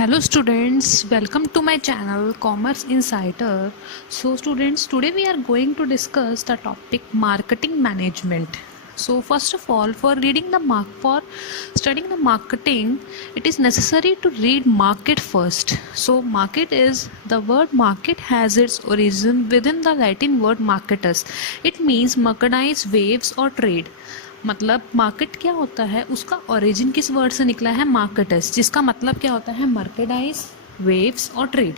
Hello students, welcome to my channel Commerce Insider. So students, today we are going to discuss the topic marketing management. So first of all, for studying the marketing, it is necessary to read market first. So market is the word market has its origin within the Latin word marketus. It means merchandise, waves or trade. मतलब market क्या होता है, उसका origin किस word से निकला है, markets, जिसका मतलब क्या होता है, मर्केडाइज, वेव्स और trade.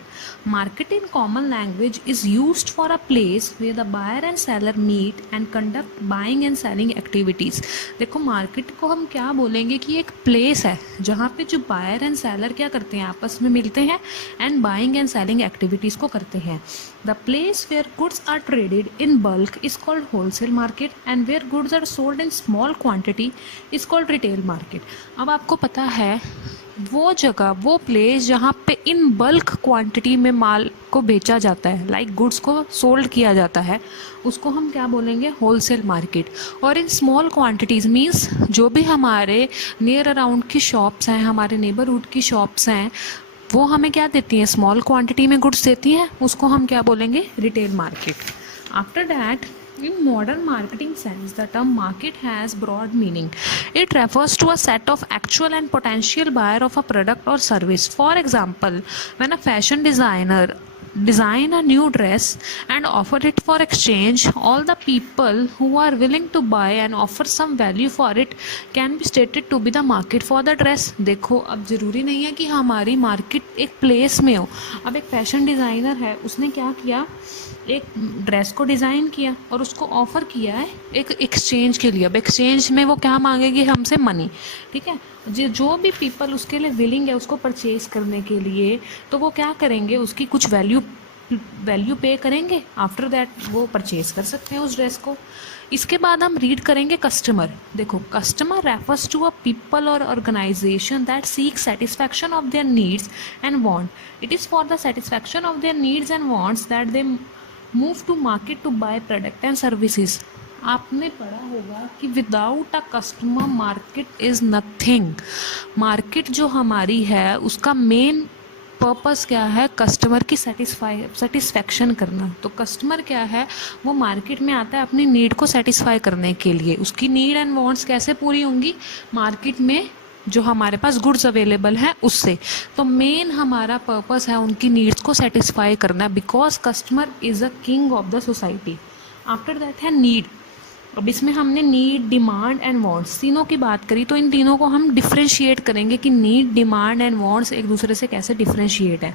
Market in common language is used for a place where the buyer and seller meet and conduct buying and selling activities. देखो मार्केट को हम क्या बोलेंगे कि एक प्लेस है जहाँ पे जो बायर एंड सेलर क्या करते हैं, आपस में मिलते हैं and buying and selling activities को करते हैं. The place where goods are traded in bulk is called wholesale market and where goods are sold in small quantity is called retail market. अब आपको पता है वो जगह, वो प्लेस जहाँ पे इन बल्क क्वांटिटी में माल को बेचा जाता है, लाइक गुड्स को सोल्ड किया जाता है, उसको हम क्या बोलेंगे, होलसेल मार्केट. और इन स्मॉल क्वांटिटीज़ मीन्स जो भी हमारे नियर अराउंड की शॉप्स हैं, हमारे नेबरहुड की शॉप्स हैं, वो हमें क्या देती हैं, स्मॉल क्वांटिटी में गुड्स देती हैं, उसको हम क्या बोलेंगे, retail market. After that, in modern marketing sense, the term market has broad meaning. It refers to a set of actual and potential buyer of a product or service. For example, when a fashion designer design a new dress and offer it for exchange, all the people who are willing to buy and offer some value for it can be stated to be the market for the dress. देखो अब ज़रूरी नहीं है कि हमारी market एक place में हो. अब एक फैशन डिज़ाइनर है, उसने क्या किया, एक ड्रेस को डिज़ाइन किया और उसको ऑफ़र किया है एक एक्सचेंज के लिए. अब एक्सचेंज में वो क्या मांगेगी हमसे, मनी. ठीक है, जो भी पीपल उसके लिए विलिंग है उसको परचेज़ करने के लिए, तो वो क्या करेंगे, उसकी कुछ वैल्यू पे करेंगे. आफ्टर दैट वो परचेज़ कर सकते हैं उस ड्रेस को. इसके बाद हम रीड करेंगे कस्टमर. देखो customer refers to a people और organisation that seek satisfaction of their needs and want. It is for the satisfaction of their needs and wants that they move to market to buy product and services. आपने पढ़ा होगा कि without a customer market is nothing. Market जो हमारी है उसका main purpose क्या है, कस्टमर की सेटिस्फैक्शन करना. तो कस्टमर क्या है, वो मार्केट में आता है अपनी नीड को सेटिस्फाई करने के लिए. उसकी नीड एंड वांट्स कैसे पूरी होंगी, मार्केट में जो हमारे पास गुड्स अवेलेबल हैं उससे. तो मेन हमारा पर्पस है उनकी नीड्स को सेटिस्फाई करना, because customer is a king of the society. After that है नीड. अब इसमें हमने नीड, डिमांड एंड वांट्स तीनों की बात करी, तो इन तीनों को हम डिफ्रेंशिएट करेंगे कि नीड, डिमांड एंड वांट्स एक दूसरे से कैसे डिफ्रेंशिएट है.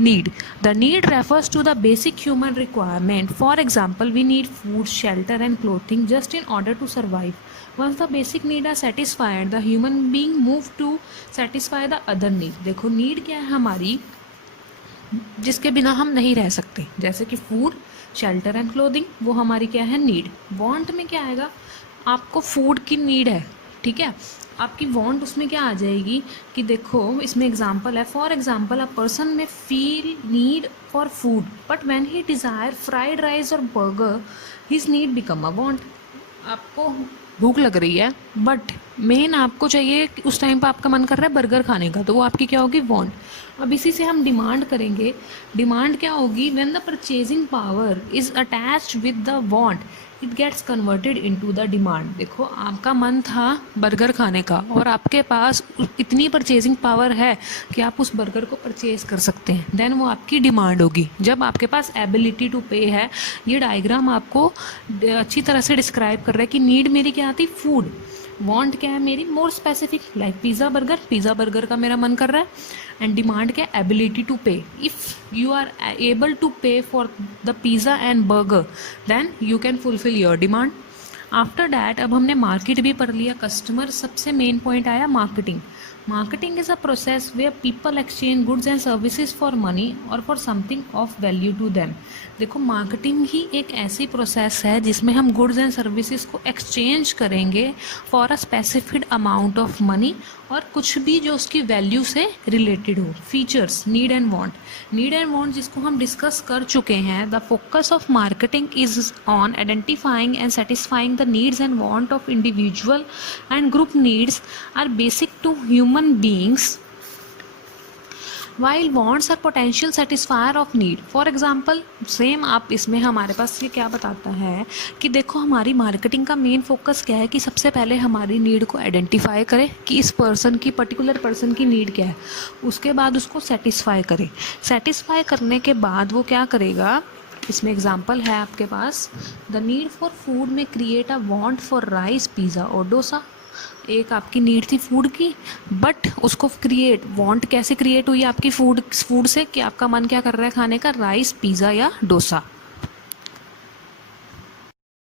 Need, the need refers to the basic human requirement. For example, we need food, shelter and clothing just in order to survive. Once the basic need are satisfied, the human being move to satisfy the other need. देखो need क्या है हमारी, जिसके बिना हम नहीं रह सकते, जैसे कि फूड, शेल्टर एंड क्लोथिंग, वो हमारी क्या है, नीड. वांट में क्या आएगा, आपको फूड की नीड है, ठीक है, आपकी वांट उसमें क्या आ जाएगी कि देखो इसमें एग्जांपल है. For example, a person may feel need for food but when he desire fried rice और burger, his need become a want. आपको भूख लग रही है बट मेन आपको चाहिए, उस टाइम पर आपका मन कर रहा है बर्गर खाने का, तो वो आपकी क्या होगी, वांट. अब इसी से हम डिमांड करेंगे. डिमांड क्या होगी, when the purchasing power is attached with the want, it gets converted into the demand. देखो आपका मन था बर्गर खाने का और आपके पास इतनी परचेजिंग पावर है कि आप उस बर्गर को परचेज कर सकते हैं, देन वो आपकी डिमांड होगी. जब आपके पास एबिलिटी टू पे है, ये डायग्राम आपको अच्छी तरह से डिस्क्राइब कर रहा है कि नीड मेरी क्या आती, फूड. वांट क्या है मेरी, more specific, like pizza burger का मेरा मन कर रहा है. एंड डिमांड क्या, ability to pay. If you are able to pay for the pizza and burger, then you can fulfil your demand. After that, अब हमने मार्केट भी पढ़ लिया, कस्टमर, सबसे मेन पॉइंट आया marketing. Marketing is a process where people exchange goods and services for money और for something of value to them. देखो marketing ही एक ऐसी प्रोसेस है जिसमें हम गुड्स एंड सर्विसेज को एक्सचेंज करेंगे for a specific amount of money और कुछ भी जो उसकी वैल्यू से रिलेटेड हो. Features, need and want. Need and want जिसको हम डिस्कस कर चुके हैं. The focus of marketing is on identifying and satisfying the needs and want of individual and group needs are basic to human beings while wants are potential satisfier of need. For example same आप इसमें हमारे पास ये क्या बताता है कि देखो हमारी मार्केटिंग का मेन फोकस क्या है कि सबसे पहले हमारी नीड को आइडेंटिफाई करें कि इस पर्सन की पर्टिकुलर पर्सन की नीड क्या है, उसके बाद उसको सेटिस्फाई करें। सेटिस्फाई करने के बाद वो क्या करेगा, इसमें एग्जाम्पल है आपके पास, द नीड फॉर फूड में create a want for rice pizza और डोसा। एक आपकी नीड थी फूड की, बट उसको क्रिएट वांट कैसे क्रिएट हुई आपकी फूड से कि आपका मन क्या कर रहा है खाने का, राइस पिज़्ज़ा या डोसा।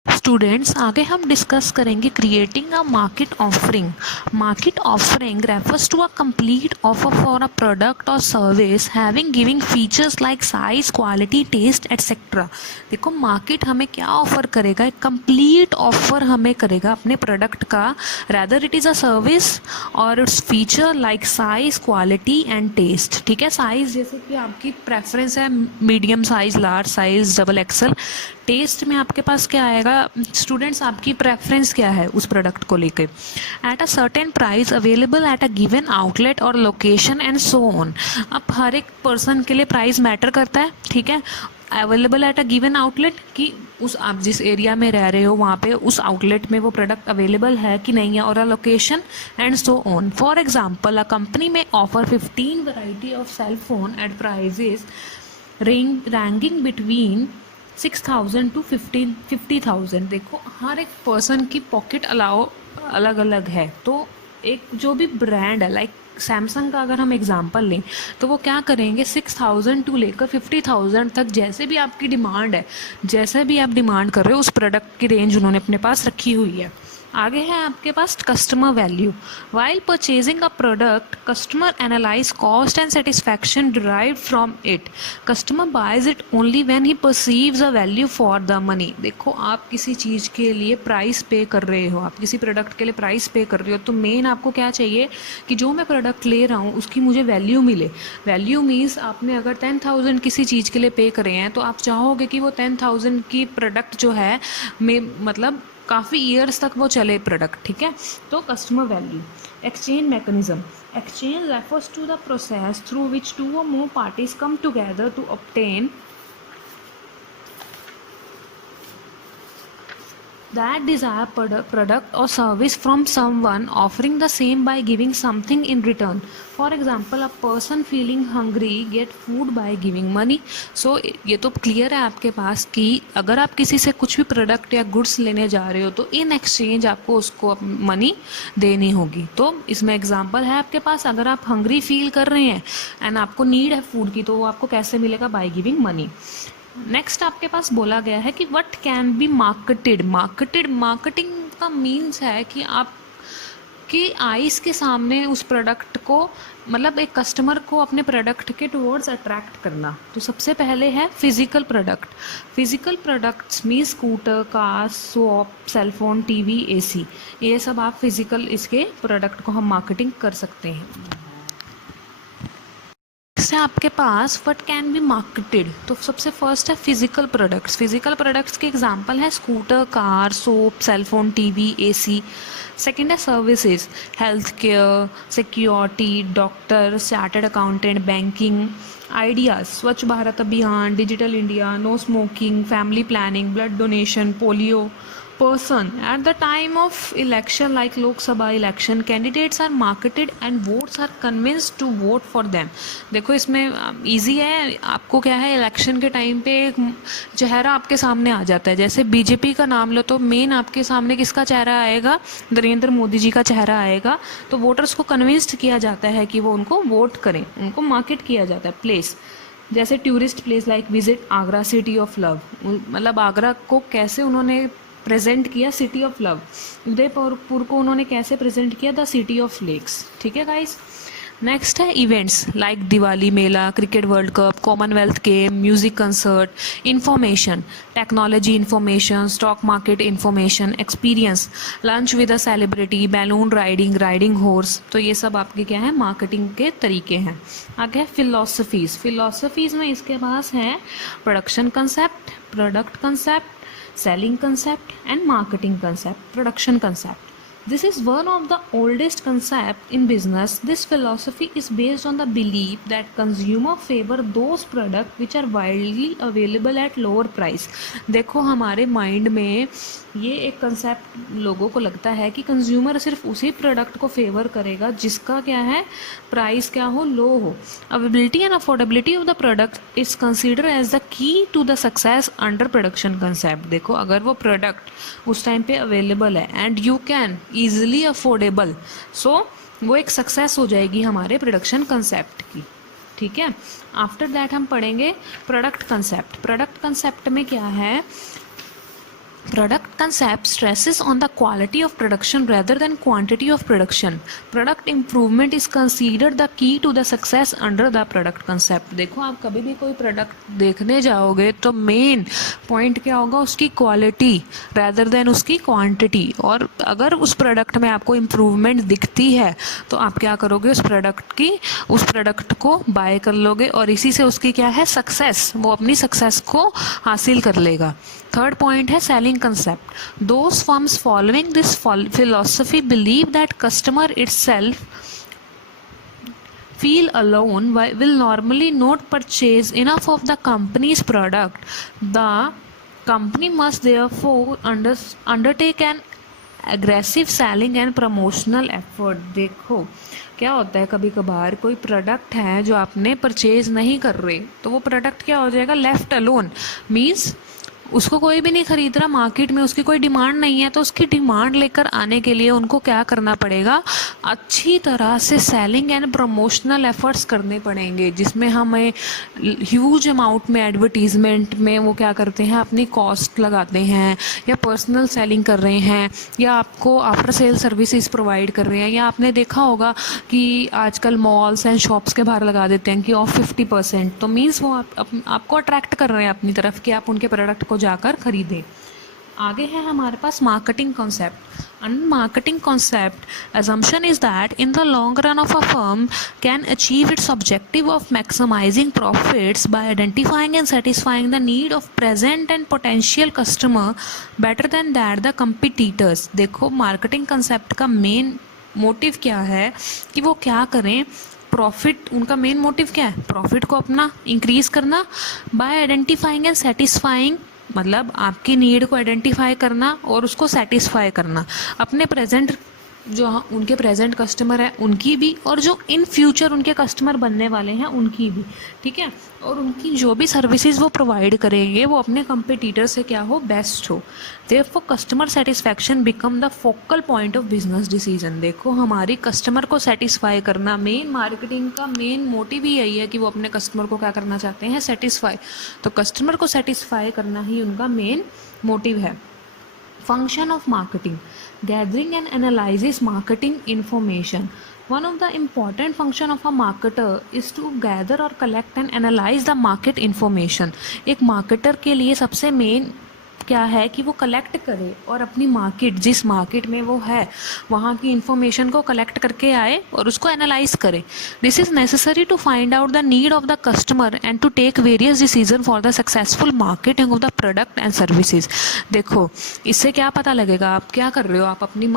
स्टूडेंट्स आगे हम डिस्कस करेंगे creating a market offering. Market offering refers to a complete offer for a product और service having giving features like size, quality, taste etcetera. देखो मार्केट हमें क्या ऑफर करेगा, एक कंप्लीट ऑफर हमें करेगा अपने प्रोडक्ट का, rather it is a service और its feature like size, quality and taste. ठीक है, साइज जैसे कि आपकी प्रेफरेंस है medium size, large size, double XL. Taste में आपके पास क्या आएगा स्टूडेंट्स, आपकी प्रेफरेंस क्या है उस प्रोडक्ट को लेके। At a certain price available at a given outlet और लोकेशन एंड सो ऑन। अब हर एक पर्सन के लिए प्राइस मैटर करता है, ठीक है। Available at a given outlet कि उस आप जिस एरिया में रह रहे हो वहाँ पे उस आउटलेट में वो प्रोडक्ट अवेलेबल है कि नहीं है, और a location and so on. For example a company may offer 15 variety of cell phone at prices ranking between 6,000 to 50,000। देखो हर एक पर्सन की पॉकेट अलाउ अलग अलग है, तो एक जो भी ब्रांड है लाइक सैमसंग का अगर हम एग्जांपल लें तो वो क्या करेंगे 6,000 टू लेकर 50,000 तक, जैसे भी आपकी डिमांड है, जैसे भी आप डिमांड कर रहे हो उस प्रोडक्ट की रेंज उन्होंने अपने पास रखी हुई है। आगे है आपके पास customer value. While purchasing a product customer analyse cost and satisfaction derived from it. Customer buys it only when he perceives a value for the money. देखो आप किसी चीज़ के लिए प्राइस पे कर रहे हो, आप किसी प्रोडक्ट के लिए प्राइस पे कर रहे हो, तो मेन आपको क्या चाहिए कि जो मैं प्रोडक्ट ले रहा हूँ उसकी मुझे वैल्यू मिले। वैल्यू मीन्स आपने अगर 10,000 किसी चीज़ के लिए पे करे हैं तो आप चाहोगे कि वो 10,000 की प्रोडक्ट जो है मतलब काफ़ी ईयर्स तक वो चले प्रोडक्ट, ठीक है। तो customer value. Exchange mechanism. Exchange refers to the process through which two or more parties come together to obtain that desire product or service from someone offering the same by giving something in return. For example, a person feeling hungry get food by giving money. So ये तो clear है आपके पास कि अगर आप किसी से कुछ भी प्रोडक्ट या गुड्स लेने जा रहे हो तो इन एक्सचेंज आपको उसको मनी देनी होगी। तो इसमें एग्जांपल है आपके पास, अगर आप हंग्री फील कर रहे हैं एंड आपको नीड है फूड की तो वो आपको कैसे मिलेगा, बाय गिविंग मनी। नेक्स्ट आपके पास बोला गया है कि what can be marketed. Marketing का मीन्स है कि आप कि आइस के सामने उस प्रोडक्ट को, मतलब एक कस्टमर को अपने प्रोडक्ट के टुवर्ड्स अट्रैक्ट करना। तो सबसे पहले है physical product. Physical products mean scooter, car, soap, cellphone, TV, AC, ये सब आप फिजिकल इसके प्रोडक्ट को हम मार्केटिंग कर सकते हैं। से आपके पास व्हाट कैन बी मार्केटेड, तो सबसे फर्स्ट है फिजिकल प्रोडक्ट्स। फिजिकल प्रोडक्ट्स के एग्जांपल है scooter, car, soap, cellphone, TV, AC. Second है services, health care, security, doctor, chartered accountant, banking. Ideas, Swachh Bharat Abhiyan, digital India, no smoking, family planning, blood donation, polio. person at the time of election like Lok Sabha election candidates are marketed and votes are convinced to vote for them। देखो इसमें easy है, आपको क्या है election के time पे एक चेहरा आपके सामने आ जाता है। जैसे बीजेपी का नाम लो तो मेन आपके सामने किसका चेहरा आएगा, नरेंद्र मोदी जी का चेहरा आएगा। तो वोटर्स को कन्विंस्ड किया जाता है कि वो उनको वोट करें, उनको मार्केट किया जाता है। प्लेस जैसे tourist place like visit Agra city of love, मतलब आगरा को कैसे उन्होंने प्रेजेंट किया, सिटी ऑफ लव। उदयपुर को उन्होंने कैसे प्रेजेंट किया, द सिटी ऑफ लेक्स। ठीक है गाइस। नेक्स्ट है इवेंट्स लाइक दिवाली मेला, cricket world cup, Commonwealth game, music concert. Information, technology information, stock market information. Experience, lunch with a celebrity, balloon riding, riding horse. तो ये सब आपके क्या है मार्केटिंग के तरीके हैं। आगे है फिलोसफीज। फिलोसफीज में इसके पास है production concept, product concept, selling concept and marketing concept. Production concept, This is one of the oldest concepts in business. This philosophy is based on the belief that consumer favor those products which are widely available at lower price. देखो हमारे mind में ये एक concept लोगों को लगता है कि कंज्यूमर सिर्फ उसी प्रोडक्ट को फेवर करेगा जिसका क्या है, प्राइस क्या हो, लो हो. Availability and affordability of the product is consider as the key to the success under production concept. देखो अगर वो प्रोडक्ट उस टाइम पे अवेलेबल है and you can easily affordable, so वो एक सक्सेस हो जाएगी हमारे प्रोडक्शन कंसेप्ट की. ठीक है. आफ्टर दैट हम पढ़ेंगे प्रोडक्ट कंसेप्ट. प्रोडक्ट कंसेप्ट में क्या है, product concept stresses on the quality of production rather than quantity of production. Product improvement is considered the key to the success under the product concept. देखो आप कभी भी कोई प्रोडक्ट देखने जाओगे तो मेन पॉइंट क्या होगा, उसकी क्वालिटी rather than उसकी क्वांटिटी. और अगर उस प्रोडक्ट में आपको इम्प्रूवमेंट दिखती है तो आप क्या करोगे, उस प्रोडक्ट को बाय कर लोगे और इसी से उसकी क्या है, सक्सेस, वो अपनी सक्सेस को हासिल कर लेगा. थर्ड पॉइंट है selling concept. Those firms following this philosophy believe that customer itself feel alone will normally not purchase enough of the company's product. The company must therefore undertake an aggressive selling and promotional effort. देखो क्या होता है, कभी कभार कोई product है जो आपने परचेज नहीं कर रहे तो वो प्रोडक्ट क्या हो जाएगा, लेफ्ट अलोन. मीन्स उसको कोई भी नहीं खरीद रहा, मार्केट में उसकी कोई डिमांड नहीं है. तो उसकी डिमांड लेकर आने के लिए उनको क्या करना पड़ेगा, अच्छी तरह से सेलिंग एंड प्रमोशनल एफर्ट्स करने पड़ेंगे, जिसमें हमें ह्यूज अमाउंट में एडवर्टीजमेंट में वो क्या करते हैं, अपनी कॉस्ट लगाते हैं, या पर्सनल सेलिंग कर रहे हैं, या आपको आफ्टर सेल सर्विसेज प्रोवाइड कर रहे हैं. या आपने देखा होगा कि आजकल मॉल्स एंड शॉप्स के बाहर लगा देते हैं कि ऑफ 50%. तो मीन्स वो आपको अट्रैक्ट कर रहे हैं अपनी तरफ कि आप उनके प्रोडक्ट को जाकर खरीदें. आगे है हमारे पास marketing concept. And marketing concept assumption is that in the long run of a firm can achieve its objective of maximizing profits by identifying and satisfying the need of present and potential customer better than that the competitors. देखो marketing concept का main motive क्या है कि वो क्या करें, profit, उनका main motive क्या है, प्रॉफिट को अपना इंक्रीज करना. बाय आइडेंटिफाइंग एंड सेटिस्फाइंग मतलब आपकी नीड को आइडेंटिफाई करना और उसको सेटिस्फाई करना, अपने प्रेजेंट जो उनके प्रेजेंट कस्टमर है उनकी भी, और जो इन फ्यूचर उनके कस्टमर बनने वाले हैं उनकी भी. ठीक है. और उनकी जो भी सर्विसेज वो प्रोवाइड करेंगे वो अपने कंपटीटर से क्या हो, बेस्ट हो. Therefore customer satisfaction become the focal point of business decision. देखो हमारी कस्टमर को सेटिस्फाई करना, मेन मार्केटिंग का मेन मोटिव ही यही है कि वो अपने कस्टमर को क्या करना चाहते हैं, सेटिस्फाई. तो कस्टमर को सेटिस्फाई करना ही उनका मेन मोटिव है. Function of marketing: gathering and analyzes marketing information. One of the important function of a marketer is to gather or collect and analyze the market information. एक marketer के लिए सबसे main क्या है कि वो कलेक्ट करे और अपनी मार्केट, जिस मार्केट में वो है वहाँ की इंफॉर्मेशन को कलेक्ट करके आए और उसको एनालाइज करे. This is necessary to find out the need of the customer and to take various decision for the successful marketing of the product and services. देखो इससे क्या पता लगेगा, आप क्या कर रहे हो, आप अपनी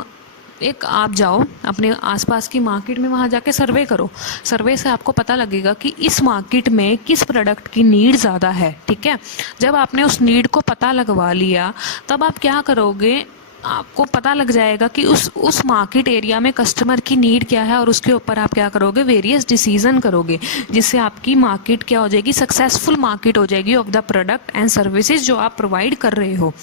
आप जाओ अपने आसपास की मार्केट में, वहाँ जाके सर्वे करो. सर्वे से आपको पता लगेगा कि इस मार्केट में किस प्रोडक्ट की नीड ज़्यादा है. ठीक है. जब आपने उस नीड को पता लगवा लिया तब आप क्या करोगे, आपको पता लग जाएगा कि उस मार्केट एरिया में कस्टमर की नीड क्या है और उसके ऊपर आप क्या करोगे, वेरियस डिसीजन करोगे, जिससे आपकी मार्केट क्या हो जाएगी, सक्सेसफुल मार्केट हो जाएगी of the product and services जो आप प्रोवाइड कर रहे हो.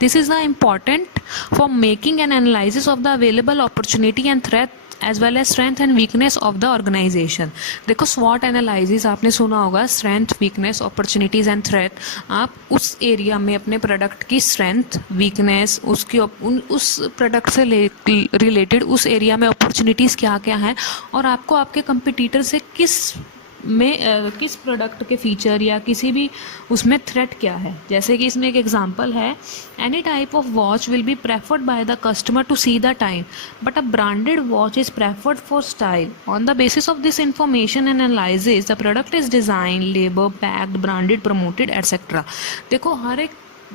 This is the important for making an analysis of the available opportunity and threat as well as strength and weakness of the organisation. देखो स्वॉट analysis आपने सुना होगा, strength, weakness, opportunities and threat. आप उस एरिया में अपने प्रोडक्ट की स्ट्रेंथ, वीकनेस, उस प्रोडक्ट से रिलेटेड उस एरिया में अपॉर्चुनिटीज़ क्या क्या हैं और आपको आपके कंपटीटर से किस प्रोडक्ट के फीचर या किसी भी उसमें थ्रेट क्या है. जैसे कि इसमें एक एग्जांपल है, any type of watch will be preferred by the customer to see the time but a branded watch is preferred for style. On the basis of this information and analysis the product is design, labour, packed, branded, promoted etcetera. देखो हर एक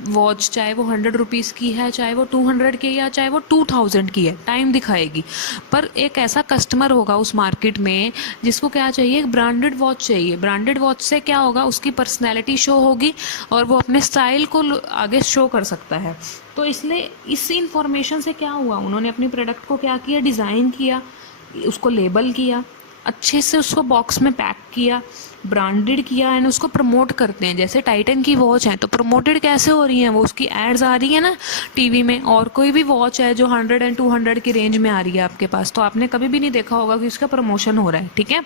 watch, चाहे वो 100 rupees की है, चाहे वो 200 की या चाहे वो 2000 की है, टाइम दिखाएगी। पर एक ऐसा कस्टमर होगा उस मार्केट में जिसको क्या चाहिए, एक ब्रांडेड वॉच चाहिए। ब्रांडेड वॉच से क्या होगा, उसकी पर्सनैलिटी शो होगी और वो अपने स्टाइल को आगे शो कर सकता है। तो इसलिए इस इंफॉर्मेशन से क्या हुआ, उन्होंने अपनी प्रोडक्ट को क्या किया, डिज़ाइन किया, उसको लेबल किया, अच्छे से उसको बॉक्स में पैक किया, ब्रांडेड किया एंड उसको प्रमोट करते हैं। जैसे टाइटन की वॉच है तो प्रमोटेड कैसे हो रही है, वो उसकी एड्स आ रही है ना टीवी में। और कोई भी वॉच है जो 100 एंड 200 की रेंज में आ रही है आपके पास, तो आपने कभी भी नहीं देखा होगा कि उसका प्रमोशन हो रहा है, ठीक है।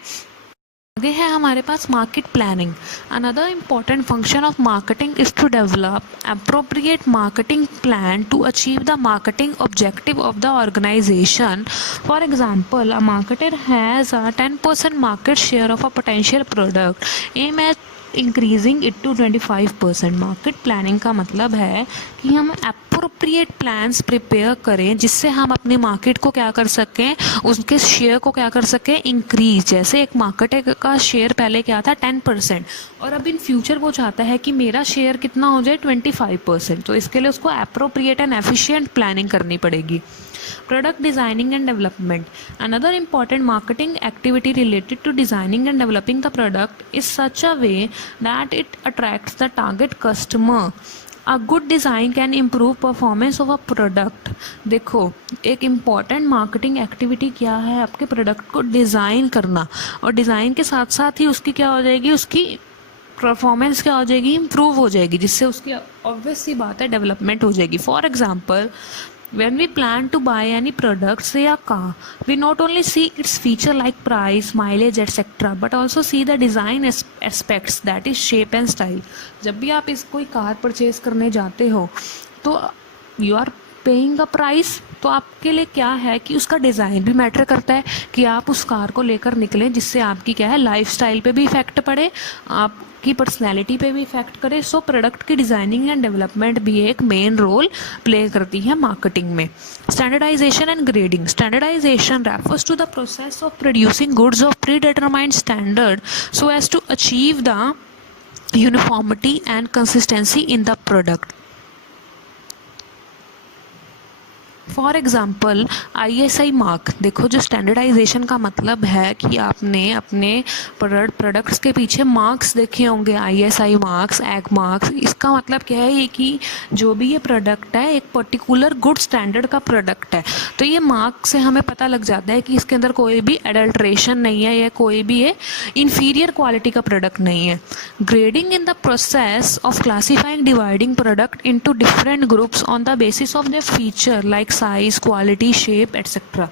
आगे है हमारे पास market planning. Another important function of marketing is to develop appropriate marketing plan to achieve the marketing objective of the organisation. For example, a marketer has a 10% market share of a potential product. Aim at increasing it to 25%. Market planning का मतलब है कि हम appropriate plans prepare करें जिससे हम अपने market को क्या कर सकें, उसके शेयर को क्या कर सकें, इंक्रीज। जैसे एक मार्केट का शेयर पहले क्या था 10%, और अब इन फ्यूचर वो चाहता है कि मेरा शेयर कितना हो जाए 25%। तो इसके लिए उसको अप्रोप्रिएट एंड एफिशिएंट प्लानिंग करनी पड़ेगी. Product designing and development. Another important marketing activity related to designing and developing the product is such a way that it attracts the target customer. A good design can improve performance of a product. देखो, एक important marketing activity क्या है, आपके product को design करना, और design के साथ साथ ही उसकी क्या हो जाएगी, उसकी परफॉर्मेंस क्या हो जाएगी, इम्प्रूव हो जाएगी, जिससे उसकी ऑब्वियस सी बात है डेवलपमेंट हो जाएगी. For example, when we plan to buy any product, say a car, we not only see its feature like price, mileage, etc., but also see the design aspects, that is shape and style. जब भी आप इस कोई car purchase करने जाते हो तो you are paying a price, तो आपके लिए क्या है कि उसका डिज़ाइन भी मैटर करता है कि आप उस कार को लेकर निकलें जिससे आपकी क्या है, लाइफ स्टाइल पर भी इफेक्ट पड़े, आपकी पर्सनैलिटी पे भी इफेक्ट करे. सो प्रोडक्ट की डिज़ाइनिंग एंड डेवलपमेंट भी एक मेन रोल प्ले करती है मार्केटिंग में. Standardisation and grading. Standardisation refers to the process of producing goods of predetermined standard so as to achieve the uniformity and consistency in the product. For example, ISI mark. देखो, जो standardisation का मतलब है कि आपने अपने products के पीछे मार्क्स देखे होंगे, ISI मार्क्स, एग मार्क्स. इसका मतलब क्या है, ये कि जो भी ये प्रोडक्ट है एक पर्टिकुलर गुड स्टैंडर्ड का प्रोडक्ट है. तो ये मार्क्स से हमें पता लग जाता है कि इसके अंदर कोई भी एडल्ट्रेशन नहीं है या कोई भी ये इन्फीरियर क्वालिटी का प्रोडक्ट नहीं है. Grading in the process of classifying dividing product into different groups on the basis of their feature like size, quality, shape etcetera.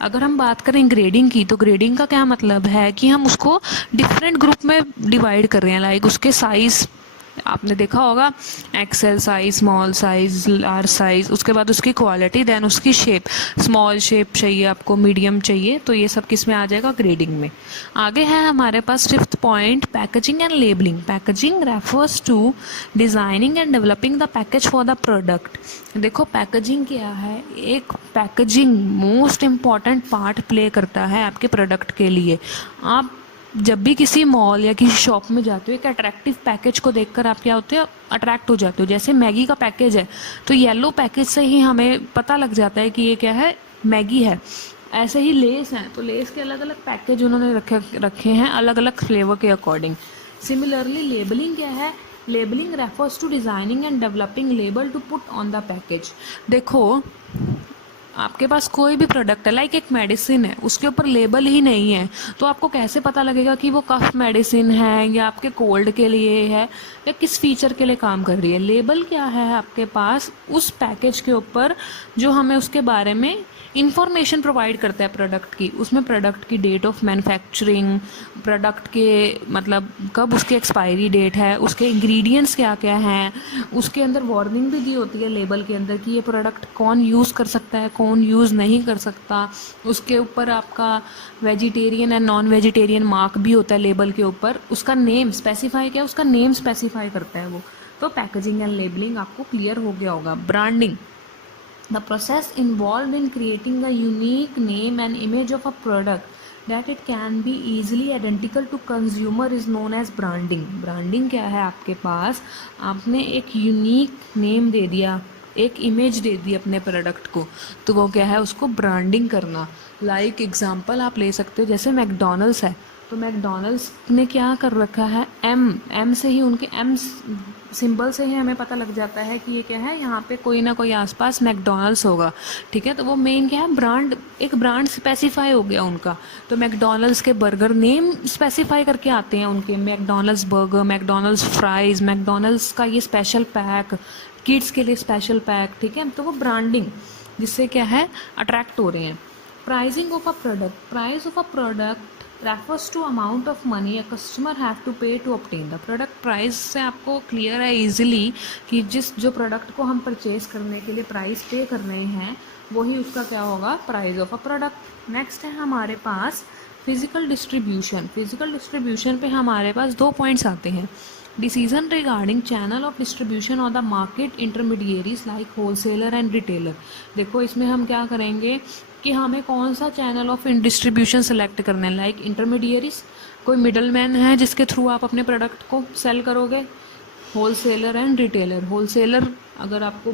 अगर हम बात करें ग्रेडिंग की, तो ग्रेडिंग का क्या मतलब है कि हम उसको डिफरेंट ग्रुप में डिवाइड कर रहे हैं. लाइक उसके साइज आपने देखा होगा, XL size, small size, large size, उसके बाद उसकी क्वालिटी, देन उसकी शेप. स्मॉल शेप चाहिए आपको, मीडियम चाहिए, तो ये सब किस में आ जाएगा, ग्रेडिंग में. आगे है हमारे पास 5th point, packaging and labelling. Packaging refers to designing and developing the package for the product. देखो, पैकेजिंग क्या है, एक packaging most important part play करता है आपके प्रोडक्ट के लिए. आप जब भी किसी मॉल या किसी शॉप में जाते हो, एक अट्रैक्टिव पैकेज को देखकर आप क्या होते हो, अट्रैक्ट हो जाते हो. जैसे मैगी का पैकेज है तो येलो पैकेज से ही हमें पता लग जाता है कि ये क्या है, मैगी है. ऐसे ही लेस हैं तो लेस के अलग अलग पैकेज उन्होंने रखे हैं अलग अलग फ्लेवर के अकॉर्डिंग. सिमिलरली लेबलिंग क्या है, labelling refers to designing and developing label to put on the package. देखो, आपके पास कोई भी प्रोडक्ट है, लाइक एक मेडिसिन है, उसके ऊपर लेबल ही नहीं है, तो आपको कैसे पता लगेगा कि वो कफ मेडिसिन है या आपके कोल्ड के लिए है या किस फीचर के लिए काम कर रही है. लेबल क्या है आपके पास, उस पैकेज के ऊपर जो हमें उसके बारे में इंफॉर्मेशन प्रोवाइड करता है प्रोडक्ट की. उसमें प्रोडक्ट की डेट ऑफ मैन्युफैक्चरिंग, प्रोडक्ट के मतलब कब उसकी एक्सपायरी डेट है, उसके इंग्रेडिएंट्स क्या क्या हैं, उसके अंदर वार्निंग भी दी होती है लेबल के अंदर कि ये प्रोडक्ट कौन यूज़ कर सकता है, कौन यूज़ नहीं कर सकता. उसके ऊपर आपका vegetarian and non vegetarian mark भी होता है लेबल के ऊपर. उसका नेम स्पेसिफाई किया, उसका नेम स्पेसिफाई करता है वो. तो पैकेजिंग एंड लेबलिंग आपको क्लियर हो गया होगा. Branding, the process involved in creating a unique name and image of a product that it can be easily identical to consumer is known as branding. Branding क्या है आपके पास, आपने एक unique name दे दिया, एक इमेज दे दी अपने प्रोडक्ट को, तो वो क्या है, उसको ब्रांडिंग करना। लाइक एग्जांपल आप ले सकते हो, जैसे मैकडॉनल्ड्स है, तो मैकडॉनल्ड्स ने क्या कर रखा है, एम से ही, उनके एम सिंबल से ही हमें पता लग जाता है कि ये क्या है, यहाँ पे कोई ना कोई आसपास मैकडॉनल्ड्स होगा, ठीक है। तो वो मेन क्या है, ब्रांड, एक ब्रांड स्पेसिफाई हो गया उनका। तो मैकडॉनल्ड्स के बर्गर नेम स्पेसिफाई करके आते हैं उनके, McDonald's burger, McDonald's fries, McDonald's का ये स्पेशल पैक, किड्स के लिए स्पेशल पैक, ठीक है। तो वो ब्रांडिंग, जिससे क्या है, अट्रैक्ट हो रहे हैं। Pricing of a product, price of a product refers to amount of money a customer have to pay to obtain the product। Price से आपको क्लियर है इजीली कि जो प्रोडक्ट को हम परचेज करने के लिए प्राइस पे कर रहे हैं, वही उसका क्या होगा, price of a product. Next है हमारे पास फिजिकल डिस्ट्रीब्यूशन। फिजिकल डिस्ट्रीब्यूशन पे हमारे पास 2 पॉइंट्स आते हैं। Decision regarding channel of distribution of the market intermediaries like wholesaler and retailer. देखो इसमें हम क्या करेंगे कि हमें कौन सा चैनल ऑफ डिस्ट्रीब्यूशन सेलेक्ट करना है। लाइक इंटरमीडिएरीज, कोई मिडल मैन है जिसके थ्रू आप अपने प्रोडक्ट को सेल करोगे। होलसेलर एंड रिटेलर, होलसेलर अगर आपको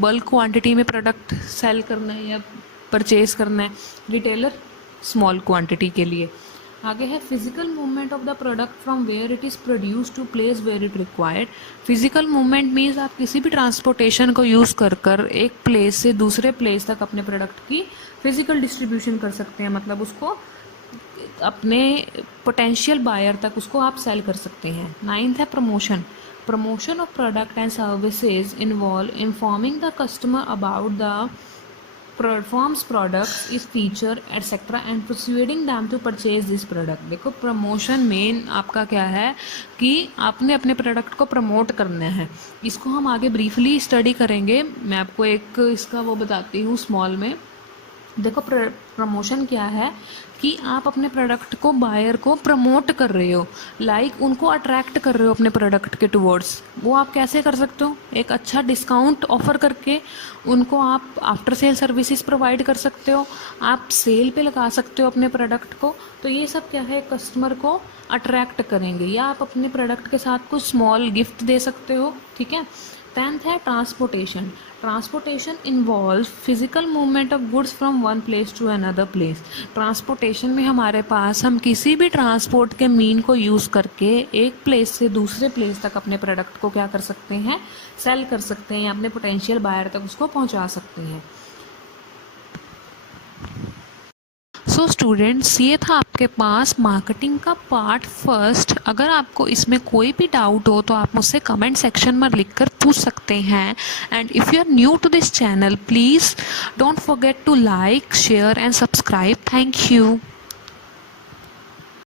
बल्क क्वांटिटी में प्रोडक्ट सेल करना है या परचेज करना है, रिटेलर स्मॉल क्वांटिटी के लिए। आगे है physical movement of the product from where it is produce to place where it required. Physical movement means आप किसी भी ट्रांसपोर्टेशन को यूज़ कर एक प्लेस से दूसरे प्लेस तक अपने प्रोडक्ट की फिजिकल डिस्ट्रीब्यूशन कर सकते हैं, मतलब उसको अपने पोटेंशियल बायर तक उसको आप सेल कर सकते हैं। 9th है promotion. Promotion of product and services involve informing the customer about the performs products its feature etcetera and persuading them to purchase this product. देखो प्रमोशन मेन आपका क्या है कि आपने अपने प्रोडक्ट को प्रमोट करना है। इसको हम आगे ब्रीफली स्टडी करेंगे, मैं आपको एक इसका वो बताती हूँ स्मॉल में। देखो प्रमोशन क्या है कि आप अपने प्रोडक्ट को, बायर को प्रमोट कर रहे हो, लाइक उनको अट्रैक्ट कर रहे हो अपने प्रोडक्ट के टुवर्ड्स। वो आप कैसे कर सकते हो, एक अच्छा डिस्काउंट ऑफर करके उनको आप आफ्टर सेल सर्विसेज प्रोवाइड कर सकते हो, आप सेल पे लगा सकते हो अपने प्रोडक्ट को। तो ये सब क्या है, कस्टमर को अट्रैक्ट करेंगे। या आप अपने प्रोडक्ट के साथ कुछ स्मॉल गिफ्ट दे सकते हो, ठीक है। 10th है transportation. Transportation involve physical movement of goods from one place to another place. Transportation में हमारे पास हम किसी भी ट्रांसपोर्ट के मीन को यूज़ करके एक प्लेस से दूसरे प्लेस तक अपने प्रोडक्ट को क्या कर सकते हैं, सेल कर सकते हैं, या अपने पोटेंशियल बायर तक उसको पहुंचा सकते हैं। सो स्टूडेंट्स, ये था आपके पास मार्केटिंग का पार्ट फर्स्ट। अगर आपको इसमें कोई भी डाउट हो तो आप मुझसे कमेंट सेक्शन में लिखकर पूछ सकते हैं। And if you are new to this channel, please don't forget to like, share and subscribe. Thank you.